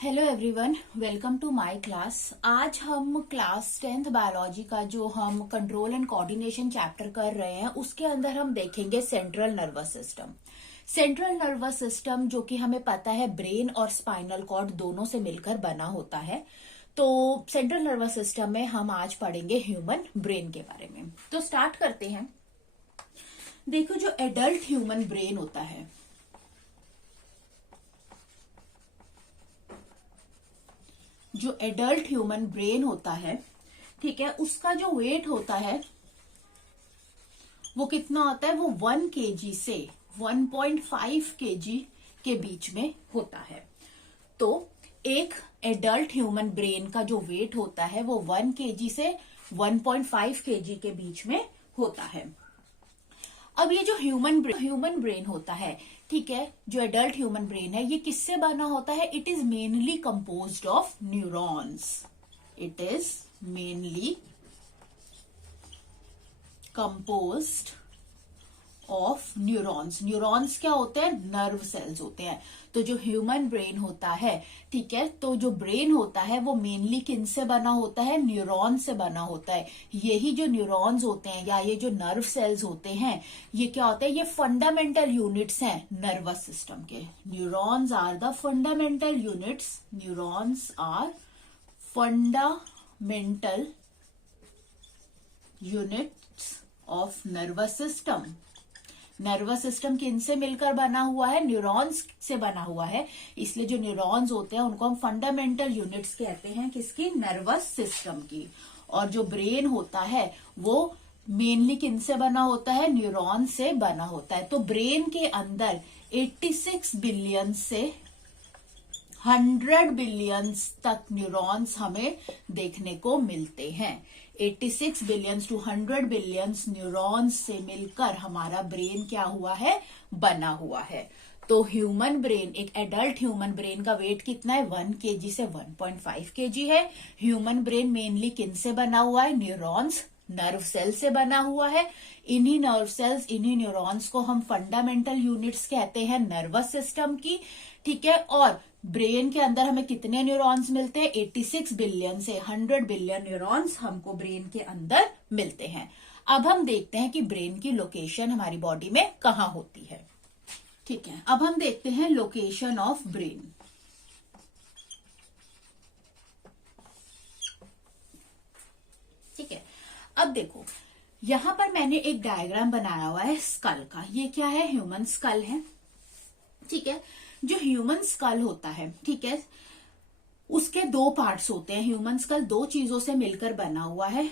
Hello everyone, welcome to my class. आज हम class 10th biology का जो हम कंट्रोल एंड कोऑर्डिनेशन चैप्टर कर रहे हैं उसके अंदर हम देखेंगे central nervous system. Central nervous system जो कि हमें पता है ब्रेन और स्पाइनल कॉर्ड दोनों से मिलकर बना होता है। तो सेंट्रल नर्वस सिस्टम में हम आज पढ़ेंगे ह्यूमन ब्रेन के बारे में। तो स्टार्ट करते हैं। देखो, जो एडल्ट ह्यूमन ब्रेन होता है, जो एडल्ट ह्यूमन ब्रेन होता है, ठीक है, उसका जो वेट होता है वो कितना होता है? वो 1 kg से 1.5 kg के बीच में होता है। तो एक एडल्ट ह्यूमन ब्रेन का जो वेट होता है वो 1 kg से 1.5 kg के बीच में होता है। अब ये जो ह्यूमन ब्रेन होता है, ठीक है, जो एडल्ट ह्यूमन ब्रेन है, ये किससे बना होता है? It is mainly composed of neurons. It is mainly composed of neurons. Neurons क्या होते हैं? नर्व सेल्स होते हैं। तो जो ह्यूमन ब्रेन होता है, ठीक है, तो जो ब्रेन होता है वो मेनली किन से बना होता है? न्यूरॉन से बना होता है। यही जो न्यूरॉन्स होते हैं या ये जो नर्व सेल्स होते हैं, ये क्या होते हैं? ये फंडामेंटल यूनिट्स हैं नर्वस सिस्टम के। Neurons are the fundamental units. Neurons are fundamental units of nervous system. Nervous system किनसे मिलकर बना हुआ है? न्यूरॉन्स से बना हुआ है। इसलिए जो न्यूरॉन्स होते हैं उनको हम फंडामेंटल यूनिट्स कहते हैं। किसकी? नर्वस सिस्टम की। और जो ब्रेन होता है वो मेनली किनसे बना होता है? न्यूरॉन से बना होता है। तो ब्रेन के अंदर 86 बिलियन से 100 बिलियंस तक न्यूरॉन्स हमें देखने को मिलते हैं। 86 बिलियंस टू 100 बिलियंस न्यूरॉन्स से मिलकर हमारा ब्रेन क्या हुआ है? बना हुआ है। तो ह्यूमन ब्रेन, एक एडल्ट ह्यूमन ब्रेन का वेट कितना है? 1 kg से 1.5 kg है। ह्यूमन ब्रेन मेनली किन से बना हुआ है? न्यूरॉन्स, नर्व सेल से बना हुआ है। इन्हीं नर्व सेल्स, इन्हीं न्यूरॉन्स को हम फंडामेंटल यूनिट्स कहते हैं नर्वस सिस्टम की, ठीक है। और ब्रेन के अंदर हमें कितने न्यूरॉन्स मिलते हैं? 86 बिलियन से 100 बिलियन न्यूरॉन्स हमको ब्रेन के अंदर मिलते हैं। अब हम देखते हैं कि ब्रेन की लोकेशन हमारी बॉडी में कहाँ होती है, ठीक है। अब हम देखते हैं लोकेशन ऑफ ब्रेन। ठीक है, अब देखो, यहां पर मैंने एक डायग्राम बनाया हुआ है स्कल का। ये क्या है? ह्यूमन स्कल है, ठीक है। जो ह्यूमन स्कल होता है, ठीक है, उसके 2 पार्ट्स होते हैं। ह्यूमन स्कल 2 चीजों से मिलकर बना हुआ है।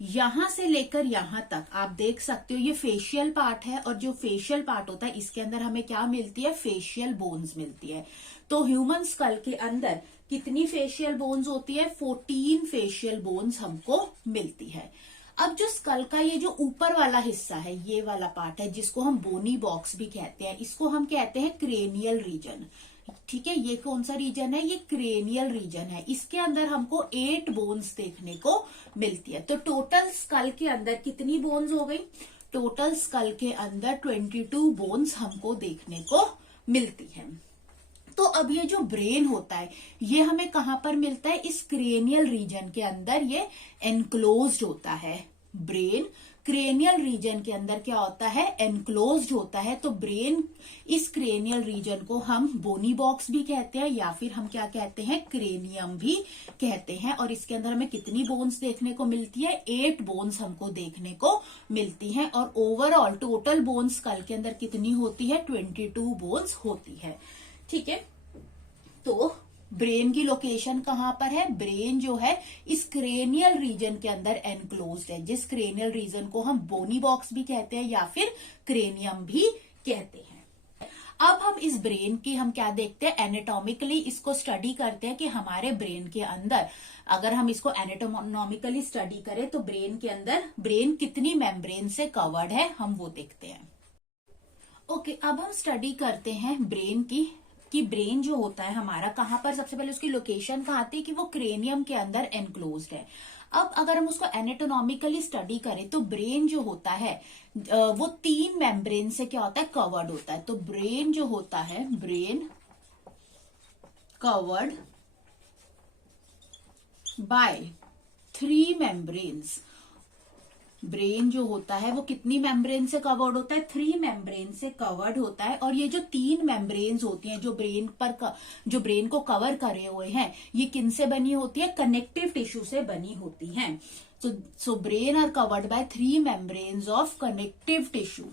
यहां से लेकर यहां तक आप देख सकते हो, ये फेशियल पार्ट है। और जो फेशियल पार्ट होता है इसके अंदर हमें क्या मिलती है? फेशियल बोन्स मिलती है। तो ह्यूमन स्कल के अंदर कितनी फेशियल बोन्स होती है? 14 फेशियल बोन्स हमको मिलती है। अब जो स्कल का ये जो ऊपर वाला हिस्सा है, ये वाला पार्ट है, जिसको हम बोनी बॉक्स भी कहते हैं, इसको हम कहते हैं क्रेनियल रीजन, ठीक है। ये कौन सा रीजन है? ये क्रेनियल रीजन है। इसके अंदर हमको 8 बोन्स देखने को मिलती है। तो टोटल स्कल के अंदर कितनी बोन्स हो गई? टोटल स्कल के अंदर 22 बोन्स हमको देखने को मिलती है। तो अब ये जो ब्रेन होता है ये हमें कहां पर मिलता है? इस क्रेनियल रीजन के अंदर ये एनक्लोज्ड होता है। ब्रेन क्रेनियल रीजन के अंदर क्या होता है? एनक्लोज्ड होता है। तो ब्रेन, इस क्रेनियल रीजन को हम बोनी बॉक्स भी कहते हैं या फिर हम क्या कहते हैं? क्रेनियम भी कहते हैं। और इसके अंदर हमें कितनी बोन्स देखने को मिलती है? 8 बोन्स हमको देखने को मिलती हैं। और ओवरऑल टोटल बोन्स स्कल के अंदर कितनी होती है? 22 बोन्स होती है, ठीक है। तो ब्रेन की लोकेशन कहां पर है? ब्रेन जो है इस क्रेनियल रीजन के अंदर एनक्लोज्ड है, जिस क्रेनियल रीजन को हम बोनी बॉक्स भी कहते हैं या फिर क्रेनियम भी कहते हैं। अब हम इस ब्रेन की हम क्या देखते हैं? एनाटॉमिकली इसको स्टडी करते हैं कि हमारे ब्रेन के अंदर, अगर हम इसको एनाटॉमिकली स्टडी करें तो ब्रेन के अंदर ब्रेन कितनी मेम्ब्रेन से कवर्ड है, हम वो देखते हैं। ओके, अब हम स्टडी करते हैं ब्रेन की, कि ब्रेन जो होता है हमारा कहां पर, सबसे पहले उसकी लोकेशन कहां आती है? कि वो क्रेनियम के अंदर एनक्लोज्ड है। अब अगर हम उसको एनाटोनॉमिकली स्टडी करें तो ब्रेन जो होता है वो 3 मेम्ब्रेन से क्या होता है? कवर्ड होता है। तो ब्रेन जो होता है, brain covered by 3 membranes. Brain जो होता है वो कितनी मेम्ब्रेन से कवर्ड होता है? 3 मेम्ब्रेन से कवर्ड होता है। और ये जो 3 मेम्ब्रेन्स होती हैं जो ब्रेन को कवर करे हुए हैं, ये किन से बनी होती है? कनेक्टिव टिश्यू से बनी होती हैं। So brain are covered by 3 membranes of connective tissue.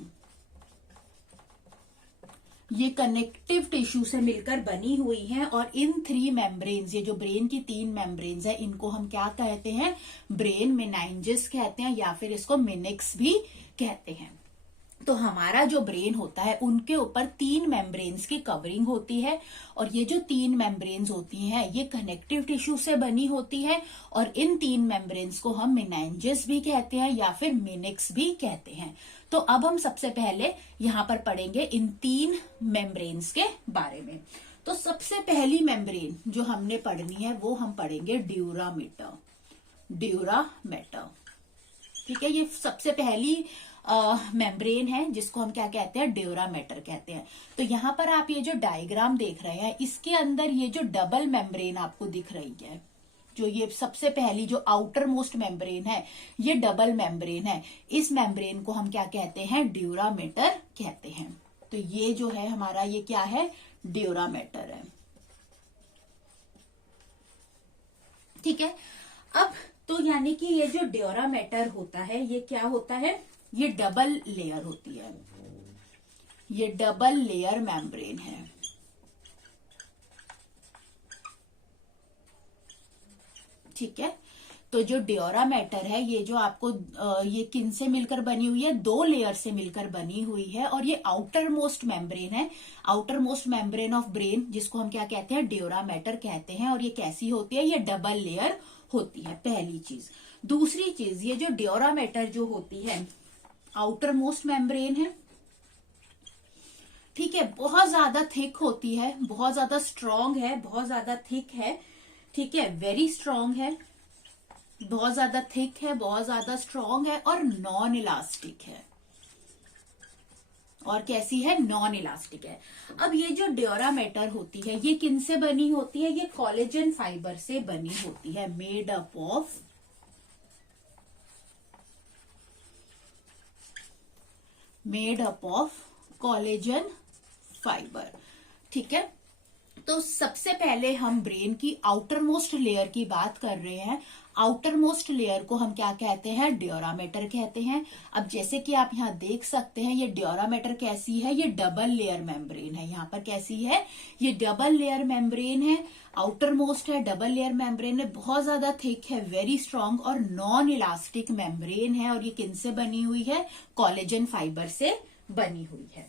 ये कनेक्टिव टिश्यू से मिलकर बनी हुई हैं। और इन 3 मेम्ब्रेन्स, ये जो ब्रेन की 3 मेम्ब्रेन्स है, इनको हम क्या कहते हैं? ब्रेन मेनाइंजेस कहते हैं, या फिर इसको मिनिक्स भी कहते हैं। तो हमारा जो ब्रेन होता है उनके ऊपर 3 मेम्ब्रेन्स की कवरिंग होती है। और ये जो 3 मेम्ब्रेन्स होती हैं ये कनेक्टिव टिश्यू से बनी होती है। और इन 3 मेम्ब्रेन्स को हम मेनाइंजेस भी कहते हैं या फिर मिनिक्स भी कहते हैं। तो अब हम सबसे पहले यहाँ पर पढ़ेंगे इन 3 मेम्ब्रेन्स के बारे में। तो सबसे पहली मेम्ब्रेन जो हमने पढ़नी है वो हम पढ़ेंगे ड्यूरामेटर। ड्यूरामेटर, ठीक है, ये सबसे पहली मेम्ब्रेन है जिसको हम क्या कहते हैं? ड्यूरामेटर कहते हैं। तो यहाँ पर आप ये जो डायग्राम देख रहे हैं, इसके अंदर ये जो डबल मेम्ब्रेन आपको दिख रही है, जो ये सबसे पहली जो आउटर मोस्ट मेम्ब्रेन है, ये डबल मेम्ब्रेन है। इस मेम्ब्रेन को हम क्या कहते हैं? ड्यूरामेटर कहते हैं। तो ये जो है हमारा, ये क्या है? ड्यूरामेटर है, ठीक है। अब तो यानी कि ये जो ड्यूरामेटर होता है ये क्या होता है? ये डबल लेयर होती है, ये डबल लेयर मेम्ब्रेन है, ठीक है। तो जो ड्यूरामेटर है ये जो आपको ये किन से मिलकर बनी हुई है? 2 लेयर से मिलकर बनी हुई है। और ये आउटर मोस्ट मेम्ब्रेन है, outer most membrane of brain, जिसको हम क्या कहते हैं? ड्यूरामेटर कहते हैं। और ये कैसी होती है? ये डबल लेयर होती है, पहली चीज। दूसरी चीज, ये जो ड्यूरामेटर जो होती है आउटर मोस्ट मेम्ब्रेन है, ठीक है, बहुत ज्यादा थिक होती है, बहुत ज्यादा स्ट्रॉन्ग है, बहुत ज्यादा थिक है, ठीक है, वेरी स्ट्रॉन्ग है, बहुत ज्यादा थिक है, बहुत ज्यादा स्ट्रॉन्ग है और नॉन इलास्टिक है। और कैसी है? नॉन इलास्टिक है। अब ये जो ड्यूरामेटर होती है ये किन से बनी होती है? ये कोलेजन फाइबर से बनी होती है, made up of collagen fibre, ठीक है। तो सबसे पहले हम ब्रेन की आउटर मोस्ट लेयर की बात कर रहे हैं। आउटर मोस्ट लेयर को हम क्या कहते हैं? ड्यूरामेटर कहते हैं। अब जैसे कि आप यहाँ देख सकते हैं, ये ड्यूरामेटर कैसी है? ये डबल लेयर मेम्ब्रेन है। यहाँ पर कैसी है? ये डबल लेयर मेम्ब्रेन है, आउटर मोस्ट है, डबल लेयर मेम्ब्रेन है, बहुत ज्यादा थिक है, वेरी स्ट्रांग और नॉन इलास्टिक मेम्ब्रेन है। और ये किन से बनी हुई है? कोलेजन फाइबर से बनी हुई है।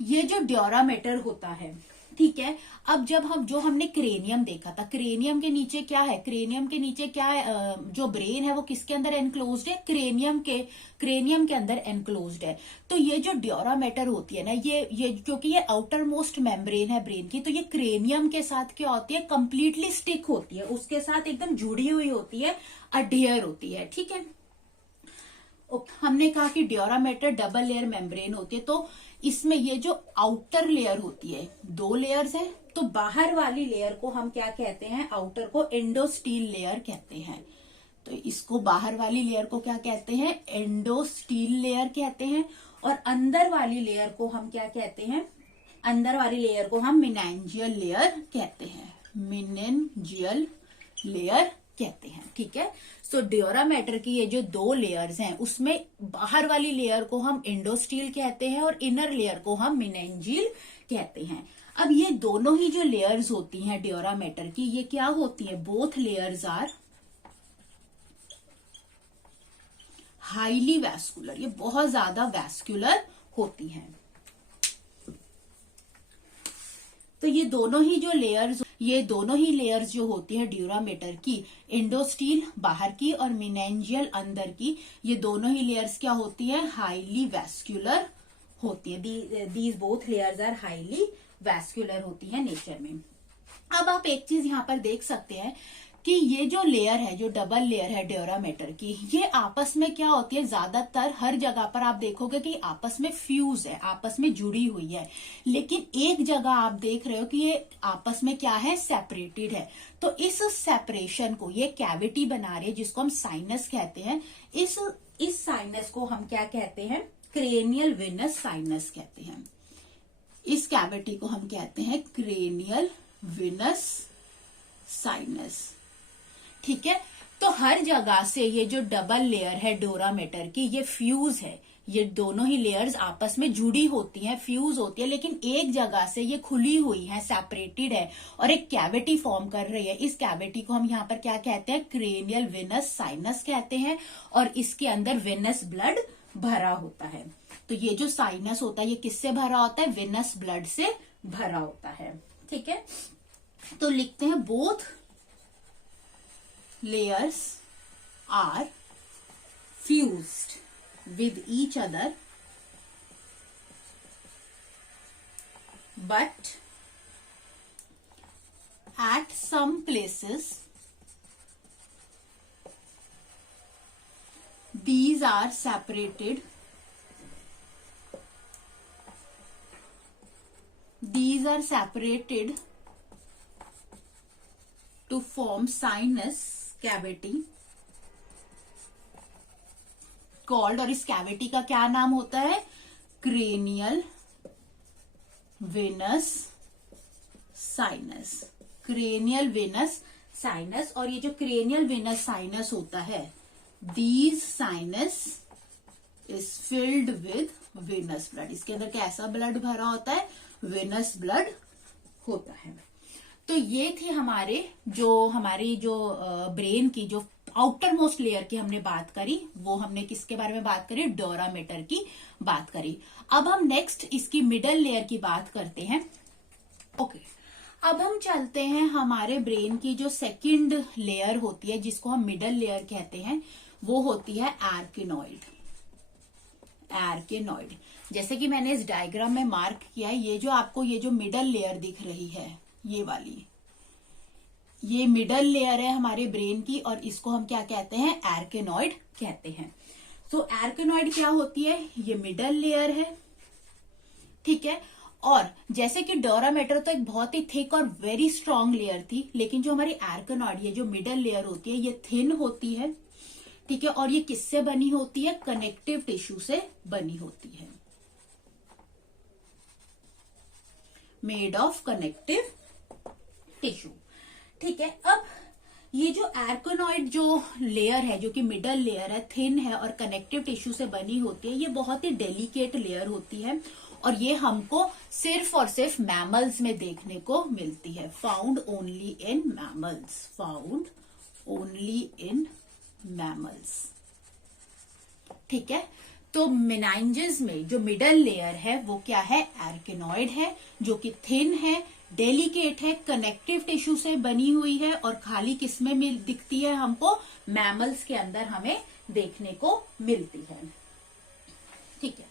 ये जो ड्यूरामेटर होता है, ठीक है। अब जब हमने क्रेनियम देखा था, क्रेनियम के नीचे क्या है? क्रेनियम के नीचे क्या है? जो ब्रेन है वो किसके अंदर एनक्लोज्ड है? क्रेनियम के अंदर एनक्लोज्ड है। तो ये जो ड्यूरामेटर होती है ना, ये क्योंकि ये आउटर मोस्ट मेम्ब्रेन है ब्रेन की, तो ये क्रेनियम के साथ क्या होती है? कंप्लीटली स्टिक होती है, उसके साथ एकदम जुड़ी हुई होती है, अडेयर होती है, ठीक है। हमने कहा कि ड्यूरामेटर डबल लेयर मेम्ब्रेन होती है। तो इसमें ये जो आउटर लेयर होती है, 2 लेयर्स है, तो बाहर वाली लेयर को हम क्या कहते हैं? आउटर को एंडोस्टील लेयर कहते हैं। तो इसको बाहर वाली लेयर को क्या कहते हैं? एंडोस्टील लेयर कहते हैं। और अंदर वाली लेयर को हम क्या कहते हैं? अंदर वाली लेयर को हम मेनांजियल लेयर कहते हैं, मेनांजियल लेयर कहते हैं, ठीक है। सो ड्यूरामेटर की ये जो 2 लेयर्स हैं उसमें बाहर वाली लेयर को हम एंडोस्टील कहते हैं और इनर लेयर को हम मेनांजियल कहते हैं। अब ये दोनों ही जो लेयर्स होती हैं ड्यूरामेटर की, ये क्या होती है? Both layers are highly vascular, ये बहुत ज्यादा वैस्कुलर होती हैं। तो ये दोनों ही लेयर्स जो होती है ड्यूरामेटर की, एंडोस्टील बाहर की और मेनांजियल अंदर की, ये दोनों ही लेयर्स क्या होती है? हाईली वैस्कुलर होती है। These both layers are highly vascular होती है नेचर में। अब आप एक चीज यहाँ पर देख सकते हैं कि ये जो लेयर है, जो डबल लेयर है ड्यूरामेटर की, ये आपस में क्या होती है, ज्यादातर हर जगह पर आप देखोगे कि आपस में फ्यूज है, आपस में जुड़ी हुई है। लेकिन एक जगह आप देख रहे हो कि ये आपस में क्या है, सेपरेटेड है। तो इस सेपरेशन को ये कैविटी बना रही है, जिसको हम साइनस कहते हैं। इस साइनस को हम क्या कहते हैं, क्रेनियल वेनस साइनस कहते हैं। इस कैविटी को हम कहते हैं क्रेनियल वेनस साइनस। ठीक है, तो हर जगह से ये जो डबल लेयर है ड्यूरामेटर की, ये फ्यूज है। ये दोनों ही लेयर्स आपस में जुड़ी होती हैं, फ्यूज होती है, लेकिन एक जगह से ये खुली हुई है, सेपरेटेड है और एक कैविटी फॉर्म कर रही है। इस कैविटी को हम यहाँ पर क्या कहते हैं, क्रेनियल वेनस साइनस कहते हैं। और इसके अंदर वेनस ब्लड भरा होता है। तो ये जो साइनस होता है, ये किससे भरा होता है, वेनस ब्लड से भरा होता है। ठीक है, तो लिखते हैं both layers are fused with each other, but at some places these are separated. These are separated to form sinus cavity called, और इस कैविटी का क्या नाम होता है, cranial venous sinus. Cranial venous sinus. और ये जो क्रेनियल वेनस साइनस होता है, these sinus is filled with venous blood. इसके अंदर कैसा ब्लड भरा होता है, वेनस ब्लड होता है। तो ये थी हमारी जो ब्रेन की जो आउटर मोस्ट लेयर की हमने बात करी, वो हमने किसके बारे में बात करी, ड्यूरामेटर की बात करी। अब हम नेक्स्ट इसकी मिडल लेयर की बात करते हैं। ओके, अब हम चलते हैं हमारे ब्रेन की जो सेकंड लेयर होती है, जिसको हम मिडल लेयर कहते हैं, वो होती है आर्किनॉइड। आर्किनॉइड, जैसे कि मैंने इस डायग्राम में मार्क किया है, ये जो आपको ये जो मिडल लेयर दिख रही है, ये वाली, ये मिडल लेयर है हमारे ब्रेन की, और इसको हम क्या कहते हैं, आर्किनॉइड कहते हैं। तो आर्किनॉइड क्या होती है, ये मिडल लेयर है। ठीक है, और जैसे कि ड्यूरामेटर तो एक बहुत ही थिक और वेरी स्ट्रांग लेयर थी, लेकिन जो हमारी आर्किनॉइड, ये जो मिडल लेयर होती है, ये थिन होती है। ठीक है, और ये किससे बनी होती है, कनेक्टिव टिश्यू से बनी होती है, मेड ऑफ कनेक्टिव टिश्यू। ठीक है, अब ये जो आर्किनॉइड जो लेयर है, जो कि मिडल लेयर है, थिन है और कनेक्टिव टिश्यू से बनी होती है, ये बहुत ही डेलिकेट लेयर होती है, और ये हमको सिर्फ और सिर्फ मैमल्स में देखने को मिलती है। Found only in mammals, found only in mammals. ठीक है, तो मेनाइंजेस में जो मिडल लेयर है वो क्या है, आर्किनॉइड है, जो कि थिन है, डेलिकेट है, कनेक्टिव टिश्यू से बनी हुई है, और खाली किसमें दिखती है हमको, मैमल्स के अंदर हमें देखने को मिलती है। ठीक है,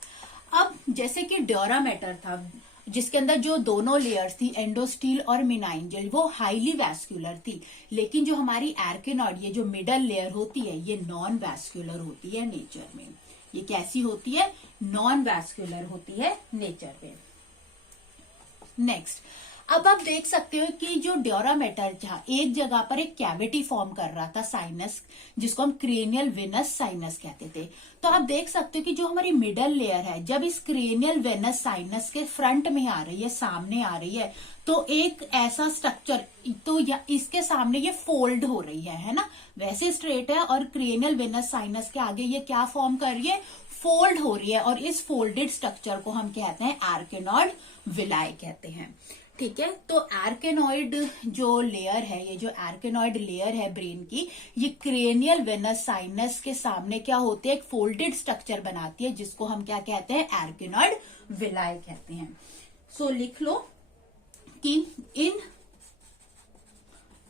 अब जैसे कि ड्यूरामेटर था, जिसके अंदर जो दोनों लेयर्स थी, एंडोस्टील और मेनाइंजल, वो हाईली वैस्कुलर थी, लेकिन जो हमारी आर्किनॉइड, ये जो मिडल लेयर होती है, ये नॉन वैस्कुलर होती है नेचर में। ये कैसी होती है, नॉन वैस्कुलर होती है नेचर में। नेक्स्ट, अब आप देख सकते हो कि जो ड्यूरामेटर था, एक जगह पर एक कैविटी फॉर्म कर रहा था, साइनस, जिसको हम क्रेनियल वेनस साइनस कहते थे। तो आप देख सकते हो कि जो हमारी मिडल लेयर है, जब इस क्रेनियल वेनस साइनस के फ्रंट में आ रही है, सामने आ रही है, तो एक ऐसा स्ट्रक्चर, तो इसके सामने ये फोल्ड हो रही है ना, वैसे स्ट्रेट है, और क्रेनियल वेनस साइनस के आगे ये क्या फॉर्म कर रही है, फोल्ड हो रही है, और इस फोल्डेड स्ट्रक्चर को हम कहते हैं आर्किनॉइड विलाई कहते हैं। ठीक है, तो आर्किनॉइड जो लेयर है, ये जो आर्किनॉइड लेयर है ब्रेन की, ये क्रेनियल वेनस साइनस के सामने क्या होती है, एक फोल्डेड स्ट्रक्चर बनाती है, जिसको हम क्या कहते हैं, आर्किनॉइड विलाई कहते हैं। सो लिख लो कि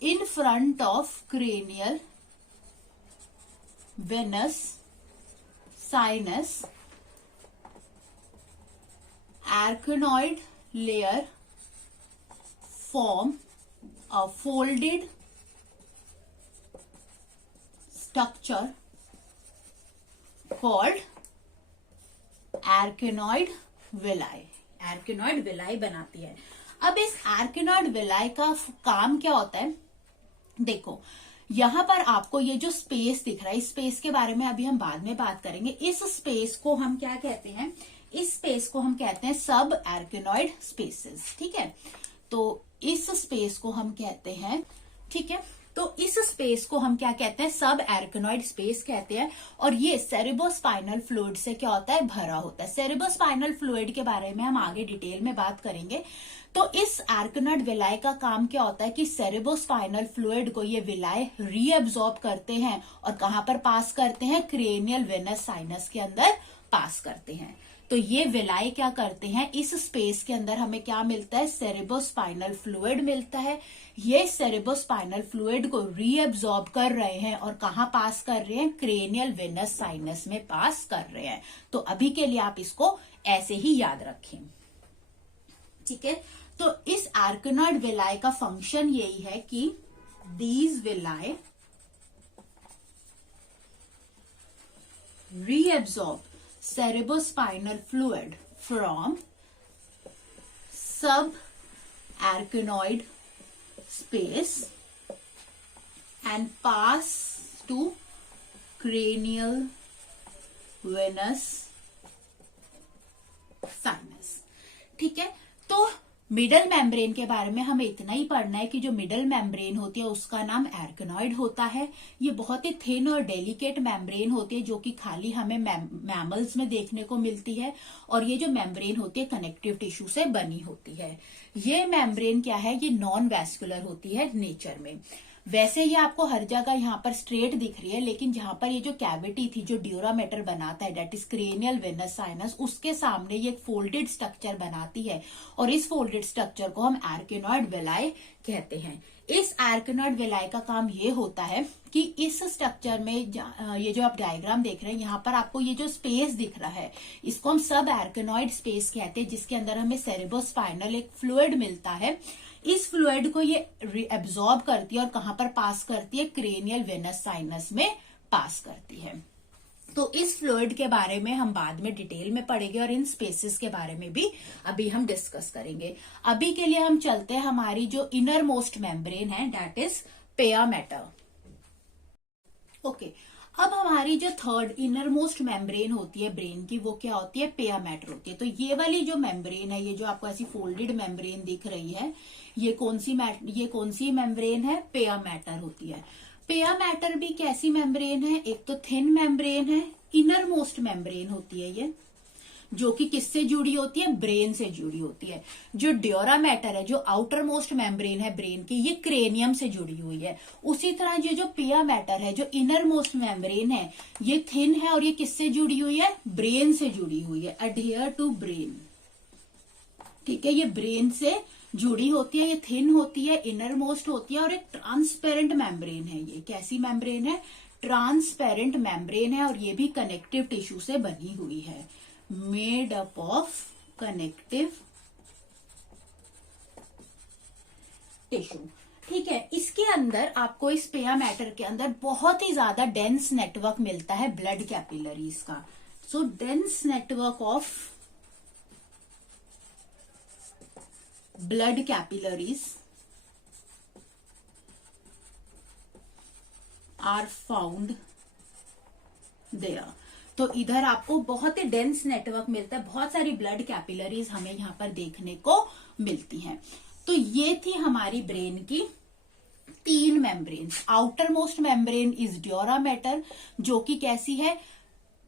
in front of cranial venous sinus, arachnoid layer form a folded structure called arachnoid villi. Arachnoid villi बनाती है। अब इस आर्किनॉइड विलाई का काम क्या होता है, देखो यहां पर आपको ये जो स्पेस दिख रहा है, इस स्पेस के बारे में अभी हम बाद में बात करेंगे। इस स्पेस को हम क्या कहते हैं, इस स्पेस को हम कहते हैं सब आर्किनॉइड स्पेसेस। ठीक है, तो इस स्पेस को हम कहते हैं, ठीक है, तो इस स्पेस को हम क्या कहते हैं, सब आर्किनॉइड स्पेस कहते हैं। और ये सेरेब्रोस्पाइनल फ्लूइड से क्या होता है, भरा होता है। सेरेब्रोस्पाइनल फ्लूइड के बारे में हम आगे डिटेल में बात करेंगे। तो इस आर्किनॉइड विलाई का काम क्या होता है कि सेरेब्रोस्पाइनल फ्लूइड को ये विलाई रीअब्सॉर्ब करते हैं और कहां पर पास करते हैं, क्रेनियल वेनस साइनस के अंदर पास करते हैं। तो ये विलाई क्या करते हैं, इस स्पेस के अंदर हमें क्या मिलता है, सेरेब्रोस्पाइनल फ्लूइड मिलता है। ये सेरेब्रोस्पाइनल फ्लूइड को रीअब्सॉर्ब कर रहे हैं और कहां पास कर रहे हैं, क्रेनियल वेनस साइनस में पास कर रहे हैं। तो अभी के लिए आप इसको ऐसे ही याद रखें। ठीक है, तो इस आर्किनॉइड विलाई का फंक्शन यही है कि these villi reabsorb cerebrospinal fluid from subarachnoid space and pass to cranial venous sinus। ठीक है, तो मिडल मेम्ब्रेन के बारे में हमें इतना ही पढ़ना है कि जो मिडल मेम्ब्रेन होती है उसका नाम आर्किनॉइड होता है। ये बहुत ही थिन और डेलिकेट मेम्ब्रेन होती है जो कि खाली हमें मैमल्स में देखने को मिलती है। और ये जो मेम्ब्रेन होती है कनेक्टिव टिश्यू से बनी होती है। ये मेम्ब्रेन क्या है, ये नॉन वैस्कुलर होती है नेचर में। वैसे ये आपको हर जगह यहाँ पर स्ट्रेट दिख रही है, लेकिन जहां पर ये जो कैविटी थी जो ड्यूरामेटर बनाता है, that is cranial venous sinus, उसके सामने ये एक फोल्डेड स्ट्रक्चर बनाती है और इस फोल्डेड स्ट्रक्चर को हम आर्किनॉइड विलाई कहते हैं। इस आर्किनॉइड विलाई का काम ये होता है कि इस स्ट्रक्चर में ये जो आप डायग्राम देख रहे हैं, यहाँ पर आपको ये जो स्पेस दिख रहा है इसको हम सब आर्किनॉइड स्पेस कहते हैं, जिसके अंदर हमें सेरेब्रोस्पाइनल एक फ्लूइड मिलता है। इस फ्लूइड को ये एब्जॉर्ब करती है और कहां पर पास करती है, क्रेनियल वेनस साइनस में पास करती है। तो इस फ्लूइड के बारे में हम बाद में डिटेल में पढ़ेंगे और इन स्पेसेस के बारे में भी अभी हम डिस्कस करेंगे। अभी के लिए हम चलते हैं हमारी जो इनर मोस्ट मेम्ब्रेन है, दैट इज पेया मैटर। ओके, अब हमारी जो थर्ड इनर मोस्ट मेम्ब्रेन होती है ब्रेन की, वो क्या होती है, पेया मैटर होती है। तो ये वाली जो मेम्ब्रेन है, ये जो आपको ऐसी फोल्डेड मेम्ब्रेन दिख रही है, ये कौन सी मेम्ब्रेन है, पेया मैटर होती है। पेया मैटर भी कैसी मेम्ब्रेन है, एक तो थिन मेम्ब्रेन है, इनर मोस्ट मेम्ब्रेन होती है ये, जो कि किससे जुड़ी होती है, ब्रेन से जुड़ी होती है। जो ड्यूरा मैटर है, जो आउटर मोस्ट मेम्ब्रेन है ब्रेन की, ये क्रेनियम से जुड़ी हुई है। उसी तरह ये जो पेया मैटर है, जो इनर मोस्ट मेम्ब्रेन है, ये थिन है और ये किससे जुड़ी हुई है, ब्रेन से जुड़ी हुई है, अडहियर टू ब्रेन। ठीक है, ये ब्रेन से जुड़ी होती है, ये थिन होती है, इनर मोस्ट होती है और एक ट्रांसपेरेंट मेम्ब्रेन है। ये कैसी मेम्ब्रेन है, ट्रांसपेरेंट मेम्ब्रेन है और ये भी कनेक्टिव टिश्यू से बनी हुई है, made up of connective tissue. ठीक है, इसके अंदर आपको इस पेया मैटर के अंदर बहुत ही ज्यादा डेंस नेटवर्क मिलता है ब्लड कैपिलरीज का। So dense network of blood capillaries are found there। तो इधर आपको बहुत ही डेंस नेटवर्क मिलता है, बहुत सारी ब्लड कैपिलरीज हमें यहाँ पर देखने को मिलती हैं। तो ये थी हमारी ब्रेन की तीन membrane. Outer most membrane is dura mater, जो कि कैसी है,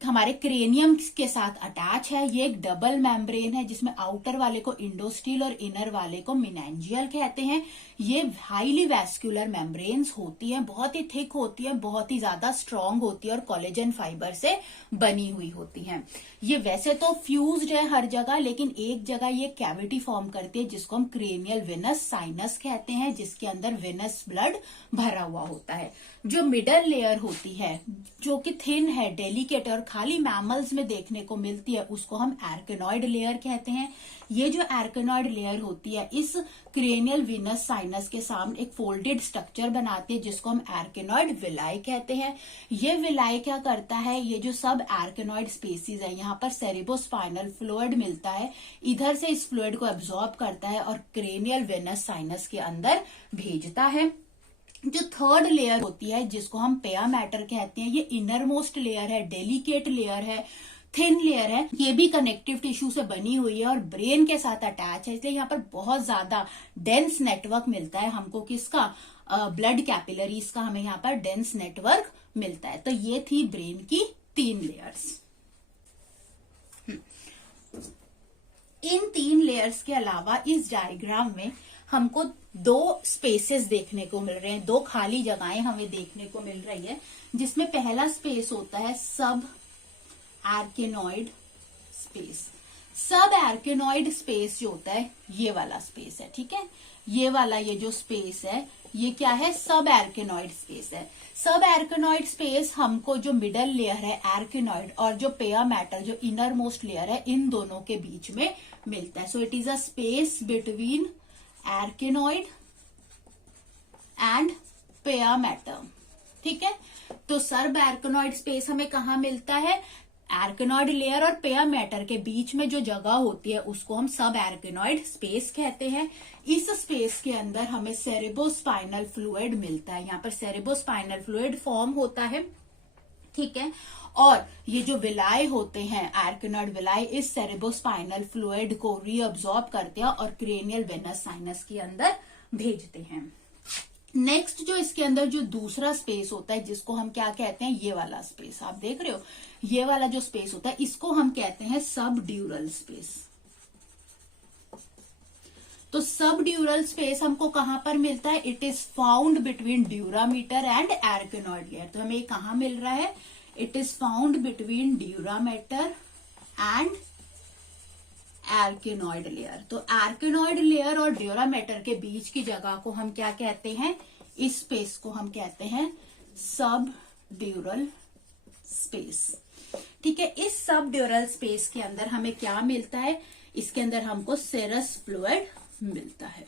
हमारे क्रेनियम के साथ अटैच है। ये एक डबल मेम्ब्रेन है जिसमें आउटर वाले को इंडोस्टील और इनर वाले को मेनिंजियल कहते हैं। ये हाईली वैस्कुलर मेम्ब्रेन्स होती हैं, बहुत ही थिक होती है, बहुत ही ज्यादा स्ट्रांग होती है और कोलेजन फाइबर से बनी हुई होती हैं। ये वैसे तो फ्यूज्ड है हर जगह, लेकिन एक जगह ये कैविटी फॉर्म करती है जिसको हम क्रेनियल वेनस साइनस कहते हैं, जिसके अंदर वेनस ब्लड भरा हुआ होता है। जो मिडल लेयर होती है, जो कि थिन है, डेलिकेट और खाली मैमल्स में देखने को मिलती है उसको हम आर्केनॉइड लेयर कहते हैं। ये जो आर्केनॉइड लेयर होती है इस क्रेनियल वीनस साइनस के सामने एक फोल्डेड स्ट्रक्चर बनाती है जिसको हम आर्केनॉइड विलाई कहते हैं। ये विलाई क्या करता है, ये जो सब आर्केनॉइड स्पेसीज है यहाँ पर सेरेब्रोस्पाइनल फ्लूइड मिलता है, इधर से इस फ्लूइड को एब्जॉर्ब करता है और क्रेनियल वीनस साइनस के अंदर भेजता है। जो थर्ड लेयर होती है जिसको हम पेया मैटर कहते हैं, ये इनर मोस्ट लेयर है, डेलिकेट लेयर है, थिन लेयर है, ये भी कनेक्टिव टिश्यू से बनी हुई है और ब्रेन के साथ अटैच है, इसलिए यहाँ पर बहुत ज्यादा डेंस नेटवर्क मिलता है हमको। किसका? ब्लड कैपिलरीज का हमें यहाँ पर डेंस नेटवर्क मिलता है। तो ये थी ब्रेन की 3 लेयर्स। इन 3 लेयर्स के अलावा इस डायग्राम में हमको 2 स्पेसेस देखने को मिल रहे हैं, 2 खाली जगहें हमें देखने को मिल रही है, जिसमें पहला स्पेस होता है सब आर्केनॉइड स्पेस। सब आर्केनॉइड स्पेस जो होता है ये वाला स्पेस है, ठीक है। ये वाला ये जो स्पेस है ये क्या है? सब आर्केनॉइड स्पेस है। सब आर्केनॉइड स्पेस हमको जो मिडल लेयर है आर्केनॉइड और जो पेया मैटर जो इनर मोस्ट लेयर है इन दोनों के बीच में मिलता है। So it is a space between arachnoid and pia mater, ठीक है। तो सब आर्केनॉइड स्पेस हमें कहाँ मिलता है? आर्केनॉइड लेयर और पेया मैटर के बीच में जो जगह होती है उसको हम सब आर्केनॉइड स्पेस कहते हैं। इस स्पेस के अंदर हमें सेरेब्रोस्पाइनल फ्लूइड मिलता है, यहाँ पर सेरेब्रोस्पाइनल फ्लूइड फॉर्म होता है, ठीक है। और ये जो विलाई होते हैं आर्केनॉइड विलाई इस सेरेब्रोस्पाइनल फ्लूइड को रीअब्सॉर्ब करते हैं और क्रेनियल वेनस साइनस के अंदर भेजते हैं। नेक्स्ट जो इसके अंदर जो दूसरा स्पेस होता है जिसको हम क्या कहते हैं? ये वाला स्पेस आप देख रहे हो, ये वाला जो स्पेस होता है इसको हम कहते हैं सब ड्यूरल स्पेस। तो सब ड्यूरल स्पेस हमको कहां पर मिलता है? It is found between dura mater and arachnoid layer. तो हमें कहां मिल रहा है? It is found between dura mater and arachnoid layer. तो आर्केनॉइड लेयर और ड्यूरामीटर के बीच की जगह को हम क्या कहते हैं? इस स्पेस को हम कहते हैं सब ड्यूरल स्पेस, ठीक है। इस सब ड्यूरल स्पेस के अंदर हमें क्या मिलता है? इसके अंदर हमको सेरस फ्लूइड मिलता है,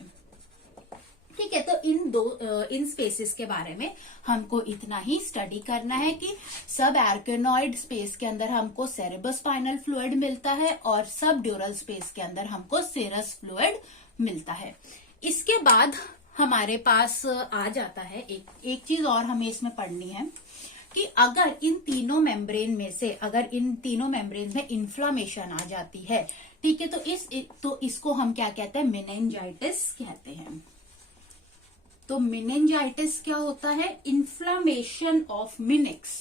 ठीक है। तो इन स्पेसेस के बारे में हमको इतना ही स्टडी करना है कि सब आर्केनॉइड स्पेस के अंदर हमको सेरेब्रोस्पाइनल फ्लूइड मिलता है और सब ड्यूरल स्पेस के अंदर हमको सेरस फ्लूइड मिलता है। इसके बाद हमारे पास आ जाता है एक चीज और हमें इसमें पढ़नी है कि अगर इन तीनों मेम्ब्रेन में से अगर इन तीनों मेम्ब्रेन में इन्फ्लामेशन आ जाती है, ठीक है, तो इसको हम क्या कहते हैं? मेनिंजाइटिस कहते हैं। तो मेनिंजाइटिस क्या होता है? Inflammation of Minix.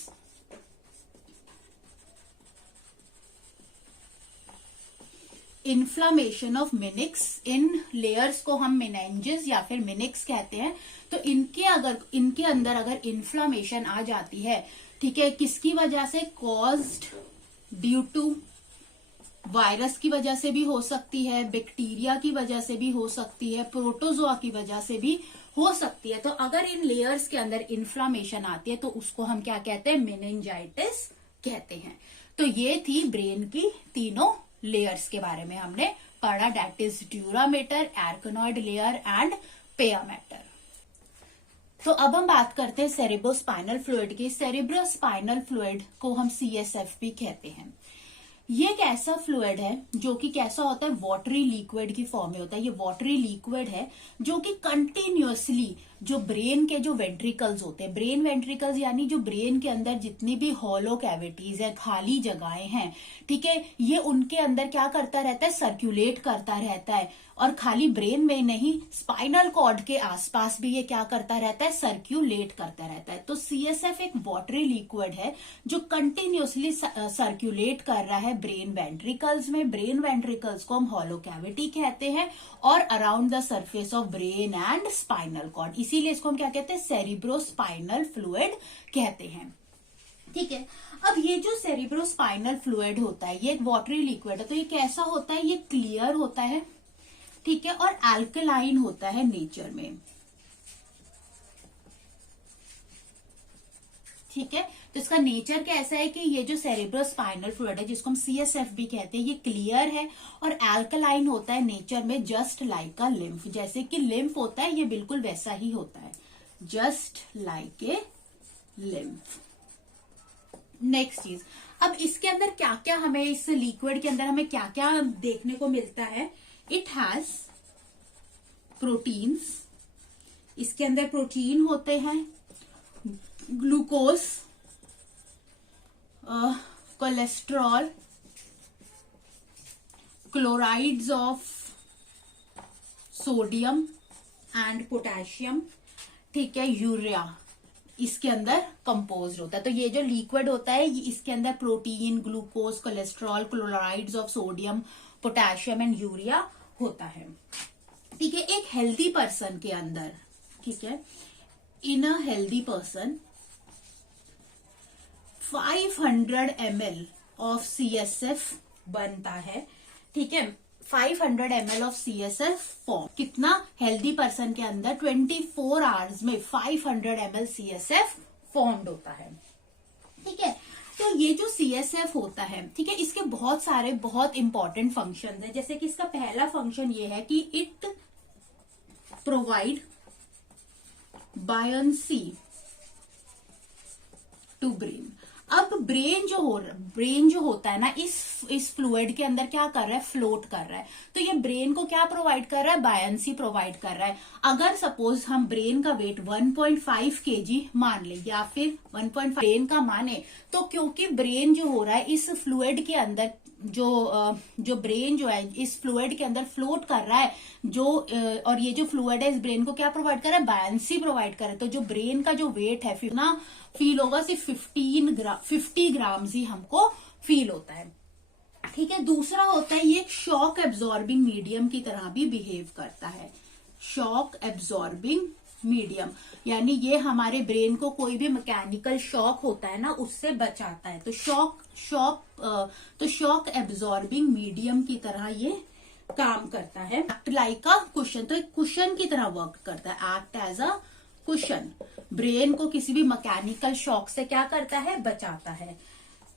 Inflammation of Minix, in layers को हम मेनिंजेस या फिर मिनिक्स कहते हैं। तो इनके अंदर अगर इन्फ्लामेशन आ जाती है, ठीक है, किसकी वजह से? कॉज्ड ड्यू टू वायरस की वजह से भी हो सकती है, बैक्टीरिया की वजह से भी हो सकती है, प्रोटोजोआ की वजह से भी हो सकती है। तो अगर इन लेयर्स के अंदर इन्फ्लामेशन आती है तो उसको हम क्या कहते हैं? मेनिंजाइटिस कहते हैं। तो ये थी ब्रेन की तीनों लेयर्स के बारे में हमने पढ़ा, that is dura mater, arachnoid layer and pia mater. तो अब हम बात करते हैं सेरेब्रोस्पाइनल फ्लूइड की। सेरेब्रोस्पाइनल फ्लूइड को हम CSF भी कहते हैं। ये एक ऐसा फ्लूइड है जो कि कैसा होता है? वाटरी लिक्विड की फॉर्म में होता है। ये वाटरी लिक्विड है जो कि कंटिन्यूअसली जो ब्रेन के जो वेंट्रिकल्स होते हैं, ब्रेन वेंट्रिकल्स यानी जो ब्रेन के अंदर जितनी भी हॉलो कैविटीज है, खाली जगहें हैं, ठीक है, ये उनके अंदर क्या करता रहता है? सर्कुलेट करता रहता है। और खाली ब्रेन में नहीं, स्पाइनल कॉर्ड के आसपास भी ये क्या करता रहता है? सर्क्यूलेट करता रहता है। तो CSF एक वाटरी लिक्विड है जो कंटिन्यूअसली सर्क्यूलेट कर रहा है ब्रेन वेंट्रिकल्स में। ब्रेन वेंट्रिकल्स को हम हॉलो कैविटी कहते हैं और around the surface of brain and spinal cord, इसीलिए इसको हम क्या कहते हैं? सेरिब्रोस्पाइनल फ्लूइड कहते हैं, ठीक है। अब ये जो सेरिब्रोस्पाइनल फ्लूइड होता है ये एक वाटरी लिक्विड है। तो ये कैसा होता है? ये क्लियर होता है, ठीक है, और अल्कलाइन होता है नेचर में। ठीक है। तो इसका नेचर कैसा है कि ये जो सेरेब्रो स्पाइनल फ्लूइड है जिसको हम CSF भी कहते हैं, ये क्लियर है और एल्कलाइन होता है नेचर में, जस्ट लाइक अ लिम्फ। जैसे कि लिम्फ होता है ये बिल्कुल वैसा ही होता है, just like a lymph. Next चीज, अब इसके अंदर क्या क्या हमें, इस लिक्विड के अंदर हमें क्या क्या देखने को मिलता है। इट हैज प्रोटीन्स, इसके अंदर प्रोटीन होते हैं, glucose, cholesterol, chlorides of sodium and potassium, ठीक है, यूरिया इसके अंदर कंपोज होता है। तो ये जो लिक्विड होता है इसके अंदर protein, glucose, cholesterol, chlorides of sodium, potassium and urea होता है। ठीक है, एक हेल्दी पर्सन के अंदर, ठीक है, in a healthy person 500 ml of CSF बनता है। ठीक है, 500 ml ऑफ CSF फॉर्म, कितना हेल्दी पर्सन के अंदर 24 आवर्स में 500 ml CSF फॉर्म्ड होता है। ठीक है, तो ये जो CSF होता है, ठीक है, इसके बहुत सारे बहुत इंपॉर्टेंट फंक्शंस हैं। जैसे कि इसका पहला फंक्शन ये है कि it provide buoyancy to brain. अब ब्रेन जो होता है ना, इस फ्लूइड के अंदर क्या कर रहा है, फ्लोट कर रहा है। तो ये ब्रेन को क्या प्रोवाइड कर रहा है, बायंसी प्रोवाइड कर रहा है। अगर सपोज हम ब्रेन का वेट 1.5 kg मान ले या फिर 1.5 ब्रेन का माने, तो क्योंकि ब्रेन जो हो रहा है इस फ्लूइड के अंदर, जो ब्रेन जो है इस फ्लूइड के अंदर फ्लोट कर रहा है, और ये जो फ्लूइड है इस ब्रेन को क्या प्रोवाइड कर रहा है, बायंसी प्रोवाइड कर रहा है। तो जो ब्रेन का जो वेट है फिर ना फील होगा, सिर्फ 50 ग्राम्स ही हमको फील होता है। ठीक है, दूसरा होता है ये शॉक एब्जॉर्बिंग मीडियम की तरह भी बिहेव करता है। शॉक एब्जॉर्बिंग मीडियम यानी ये हमारे ब्रेन को कोई भी मैकेनिकल शॉक होता है ना उससे बचाता है। तो शॉक एब्जॉर्बिंग मीडियम की तरह ये काम करता है। एक्ट लाइक अ कुशन, तो एक कुशन की तरह वर्क करता है, act as a cushion. Brain को किसी भी मैकेनिकल शॉक से क्या करता है, बचाता है।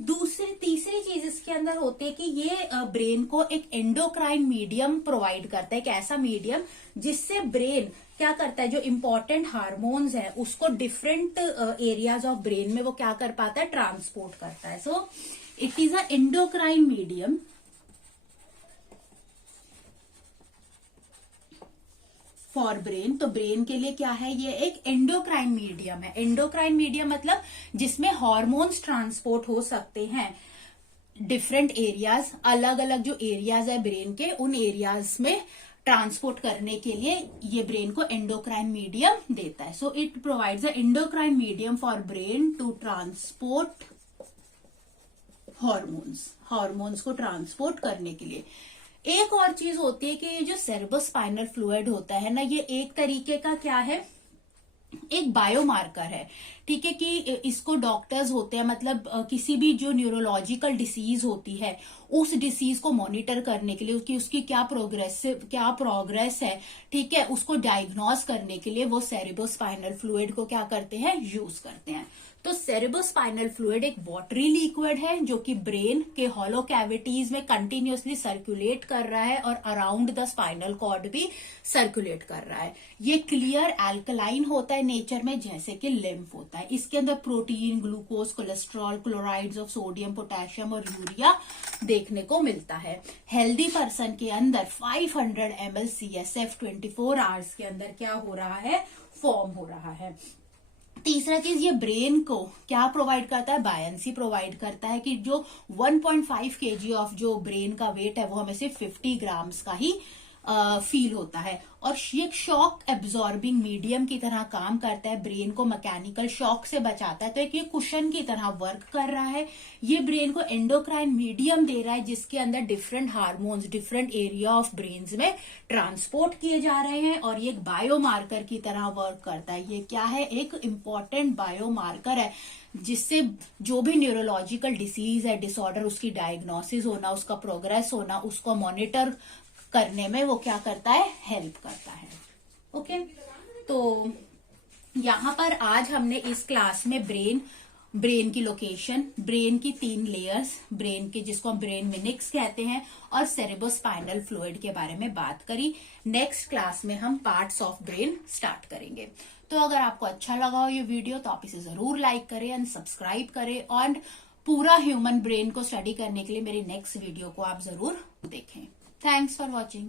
तीसरी चीज इसके अंदर होती है कि ये ब्रेन को एक एंडोक्राइन मीडियम प्रोवाइड करता है, एक ऐसा मीडियम जिससे ब्रेन क्या करता है, जो इंपॉर्टेंट हार्मोन्स है उसको डिफरेंट एरियाज ऑफ ब्रेन में वो क्या कर पाता है, ट्रांसपोर्ट करता है। So it is a endocrine medium for brain. तो ब्रेन के लिए क्या है, ये एक एंडोक्राइन मीडियम है। एंडोक्राइन मीडियम मतलब जिसमें हार्मोन्स ट्रांसपोर्ट हो सकते हैं डिफरेंट एरियाज, अलग अलग जो एरियाज है ब्रेन के, उन एरियाज में ट्रांसपोर्ट करने के लिए ये ब्रेन को एंडोक्राइन मीडियम देता है। So it provides a endocrine medium for brain to transport hormones को ट्रांसपोर्ट करने के लिए। एक और चीज होती है कि ये जो सेरेब्रोस्पाइनल फ्लूइड होता है ना, ये एक तरीके का क्या है, एक बायोमार्कर है। ठीक है, कि इसको डॉक्टर्स होते हैं, मतलब किसी भी जो न्यूरोलॉजिकल डिसीज होती है उस डिसीज को मॉनिटर करने के लिए, उसकी क्या प्रोग्रेस है, ठीक है, उसको डायग्नोस करने के लिए वो सेरेब्रोस्पाइनल फ्लूइड को क्या करते हैं, यूज करते हैं। तो सेरेब्रोस्पाइनल फ्लूइड एक वाटरी लिक्विड है जो कि ब्रेन के हॉलो कैविटीज में कंटिन्यूअसली सर्कुलेट कर रहा है और अराउंड द स्पाइनल कॉर्ड भी सर्कुलेट कर रहा है। ये क्लियर एल्कलाइन होता है नेचर में, जैसे कि लिम्फ होता है। इसके अंदर protein, glucose, cholesterol, chlorides of sodium, potassium और यूरिया देखने को मिलता है। हेल्दी पर्सन के अंदर 500 ml CSF 24 आवर्स के अंदर क्या हो रहा है, फॉर्म हो रहा है। तीसरा चीज, ये ब्रेन को क्या प्रोवाइड करता है, बायंसी प्रोवाइड करता है कि जो 1.5 kg ऑफ जो ब्रेन का वेट है वो हमें सिर्फ 50 ग्राम्स का ही फील होता है। और ये शॉक एब्जॉर्बिंग मीडियम की तरह काम करता है, ब्रेन को मैकेनिकल शॉक से बचाता है। तो एक ये कुशन की तरह वर्क कर रहा है। ये ब्रेन को एंडोक्राइन मीडियम दे रहा है जिसके अंदर different hormones different area of brains में ट्रांसपोर्ट किए जा रहे हैं। और ये एक बायोमार्कर की तरह वर्क करता है। ये क्या है, एक इम्पॉर्टेंट बायोमार्कर है जिससे जो भी न्यूरोलॉजिकल डिसीज है, डिसऑर्डर, उसकी डायग्नोसिस होना, उसका प्रोग्रेस होना, उसको मॉनिटर करने में वो क्या करता है, हेल्प करता है। ओके, तो यहाँ पर आज हमने इस क्लास में ब्रेन ब्रेन की लोकेशन, ब्रेन की 3 लेयर्स, ब्रेन के जिसको हम ब्रेन मिनिक्स कहते हैं, और सेरेब्रोस्पाइनल फ्लूइड के बारे में बात करी। नेक्स्ट क्लास में हम पार्ट्स ऑफ ब्रेन स्टार्ट करेंगे। तो अगर आपको अच्छा लगा हो ये वीडियो तो आप इसे जरूर लाइक करें एंड सब्सक्राइब करें, और पूरा ह्यूमन ब्रेन को स्टडी करने के लिए मेरी नेक्स्ट वीडियो को आप जरूर देखें। Thanks for watching.